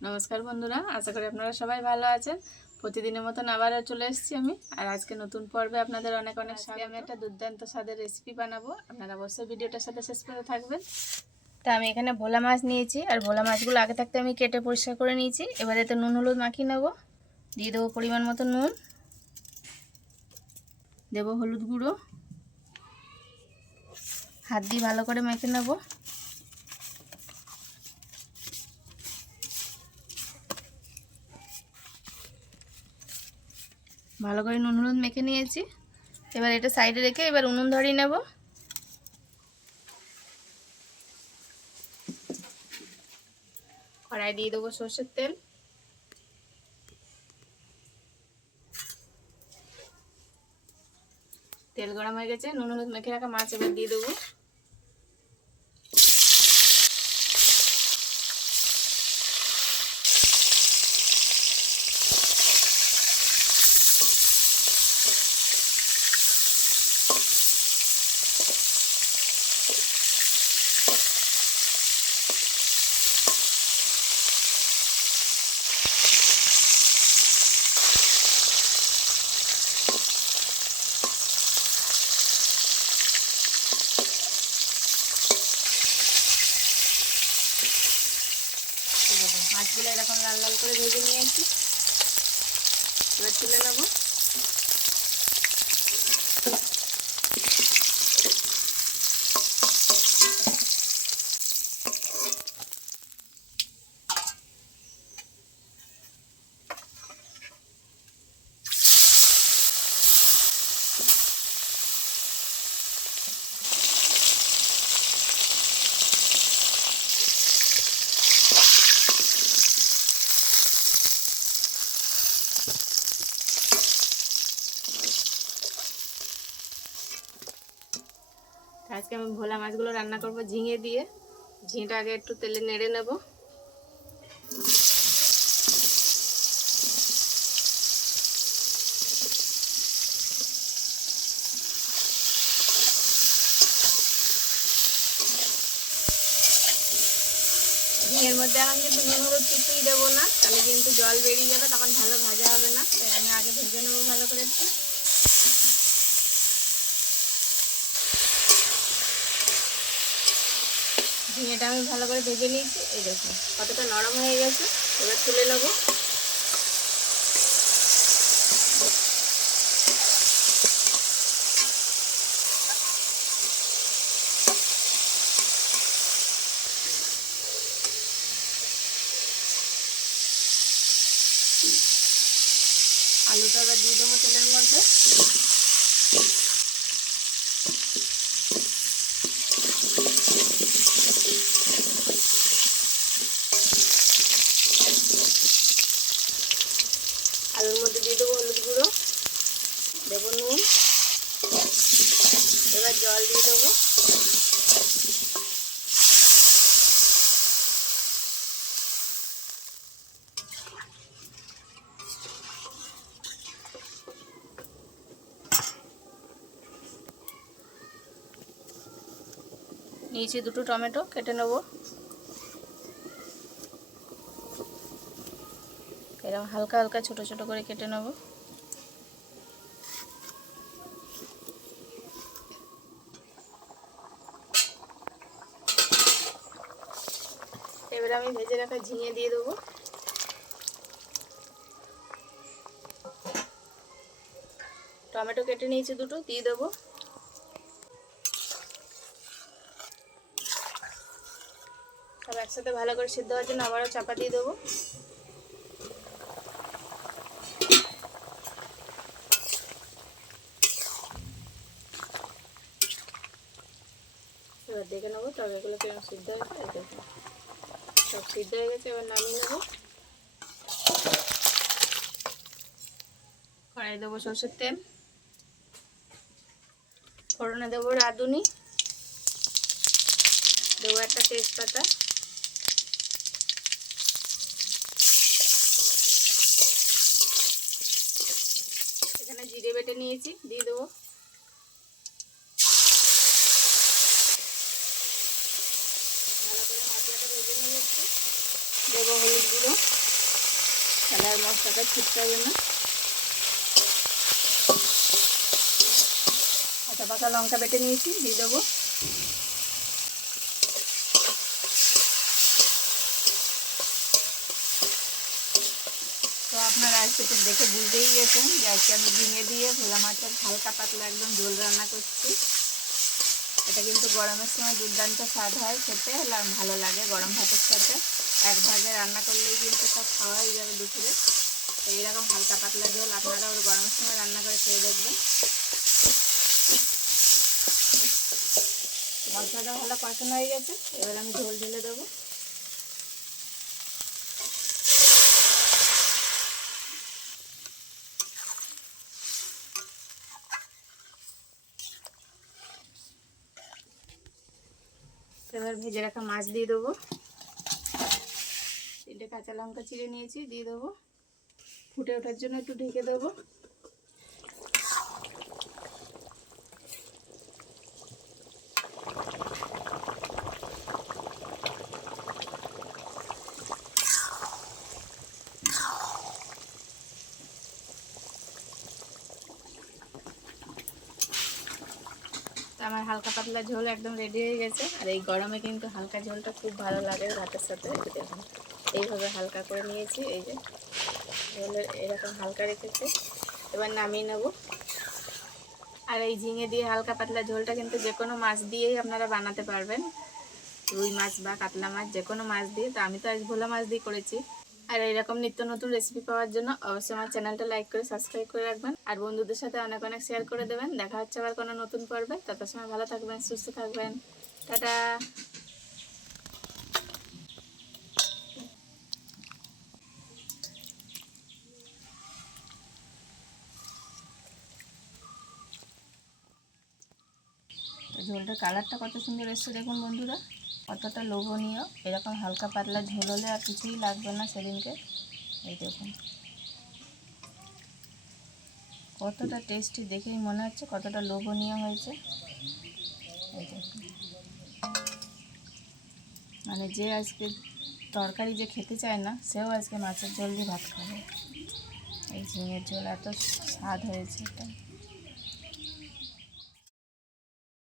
নমস্কার বন্ধুরা, আশা করি আপনারা সবাই ভালো আছেন। প্রতিদিনের মতন আবারও চলে এসেছি আমি, আর আজকে নতুন পর্বে আপনাদের অনেক অনেক স্বাগত। আমি একটা দুর্দান্ত স্বাদের রেসিপি বানাবো, আপনারা অবশ্যই ভিডিওটার সাথে শেষ করে থাকবেন। তা আমি এখানে ভোলা মাছ নিয়েছি, আর ভোলা মাছগুলো আগে থাকতে আমি কেটে পরিষ্কার করে নিয়েছি। এবার এতে নুন হলুদ মাখিয়ে নেবো। দিয়ে দেবো পরিমাণ মতো নুন, দেবো হলুদ গুঁড়ো, হাত দিয়ে ভালো করে মেখে নেবো। ভালো করে নুন হলুদ মেখে নিয়েছি। এবার এটা সাইডে রেখে এবার উনুন ধরিয়ে নেব। কড়াই দিয়ে দেবো সর্ষের তেল। তেল গরম হয়ে গেছে, নুন হলুদ মেখে রাখা মাছ এবার দিয়ে দেবো। মাছগুলো এরকম লাল লাল করে ভেজে নিয়েছি, এবার তুলে নেব। আজকে আমি ভোলা মাছগুলো রান্না করব ঝিঙে দিয়ে। ঝিঙেটা আগে একটু তেলে নেড়ে নেব। ঝিঙের মধ্যে এখন কিন্তু নুন হলুদ কিছুই দেবো না, তাহলে কিন্তু জল বেরিয়ে যাবে, তখন ভালো ভাজা হবে না। তাই আমি আগে ভেজে নেবো ভালো করে একটু। ঝিঙেটা আমি ভালো করে ভেজে নিয়েছি, এই দেখুন কতটা নরম হয়ে গেছে। এবার তুলে নেবো। আলুটা এবার দিয়ে দেবো তেলের মধ্যে। আলুর মধ্যে দিয়ে দেবো হলুদ গুঁড়ো, দেবো নুন, এবার জল দিয়ে দেবো। নিয়েছি দুটো টমেটো, কেটে নেব। এরকম হালকা হালকা ছোট ছোট করে কেটে নেব। এবারে আমি ভেজে রাখা ঝিঙে দিয়ে দেবো। টমেটো কেটে নিয়েছি দুটো, দিয়ে দেবো। সব একসাথে ভালো করে সিদ্ধ হওয়ার জন্য আবারও চাপা দিয়ে দেবো। এবার দেখে নেবো তরকারিগুলো কেমন সিদ্ধ হয়েছে। দেখুন সব সিদ্ধ হয়ে গেছে, এবার নামিয়ে নেবো। কড়াই দেবো সরষের তেল, ফোড়নে দেবো রাঁধুনি, দেবো একটা তেজপাতা, এখানে জিরে বেটে নিয়েছি, দিয়ে দেবো। ভালো করে মশলাটা ভেজে নিয়ে যাচ্ছি। দেবো হলুদ গুঁড়ো, তাহলে আর মশলাটা ছুটতে হবে না। কাঁচা পাকা লঙ্কা বেটে নিয়েছি, দিয়ে দেবো। তো আপনারা আজকে তো দেখে বুঝতেই গেছেন যে আজকে আমি ঝিঙে দিয়ে ভোলা মাছের হালকা পাতলা একদম ঝোল রান্না করছি। এটা কিন্তু গরমের সময় দুর্দান্ত স্বাদ হয়, খেতে ভালো লাগে গরম ভাতের সাথে। এক ভাগে রান্না করলেই কিন্তু সব খাওয়া হয়ে যাবে দুপুরে। তো এইরকম হালকা পাতলা ঝোল আপনারা ওর গরমের সময় রান্না করে খেয়ে দেখবেন। মশলাটা ভালো কষানো হয়ে গেছে, এবার আমি ঝোল ঢেলে দেবো। এবার ভেজে রাখা মাছ দিয়ে দেবো। 3টে কাঁচা লঙ্কা চিড়ে নিয়েছি, দিয়ে দেবো। ফুটে ওঠার জন্য একটু ঢেকে দেবো। আমার হালকা পাতলা ঝোল একদম রেডি হয়ে গেছে। আর এই গরমে কিন্তু হালকা ঝোলটা খুব ভালো লাগে ভাতের সাথে। দেখুন এইভাবে হালকা করে নিয়েছি, এই যে ঝোলের এরকম হালকা রেখেছে। এবার নামিয়ে নেব। আর এই ঝিঙে দিয়ে হালকা পাতলা ঝোলটা কিন্তু যে কোনো মাছ দিয়েই আপনারা বানাতে পারবেন, রুই মাছ বা কাতলা মাছ, যে কোনো মাছ দিয়ে। তো আমি তো আজ ভোলা মাছ দিয়ে করেছি। আর এইরকম নিত্য নতুন রেসিপি পাওয়ার জন্য অবশ্যই আমার চ্যানেলটা লাইক করে সাবস্ক্রাইব করে রাখবেন, আর বন্ধুদের সাথে অনেক অনেক শেয়ার করে দেবেন। দেখা হচ্ছে আবার কোনো নতুন পর্বে। তত সময় ভালো থাকবেন, সুস্থ থাকবেন। টাটা। ঝোলটার কালারটা কত সুন্দর এসছে দেখুন বন্ধুরা, কতটা লোভনীয়। এরকম হালকা পাতলা ঝোল হলে আর কিছুই লাগবে না সেদিনকে। এই দেখুন কতটা টেস্টি, দেখেই মনে হচ্ছে কতটা লোভনীয় হয়েছে। এই দেখুন, মানে যে আজকে তরকারি যে খেতে চায় না, সেও আজকে মাছের ঝোল দিয়ে ভাত খাবে। এই ঝিঙের ঝোল এত স্বাদ হয়েছে এটা।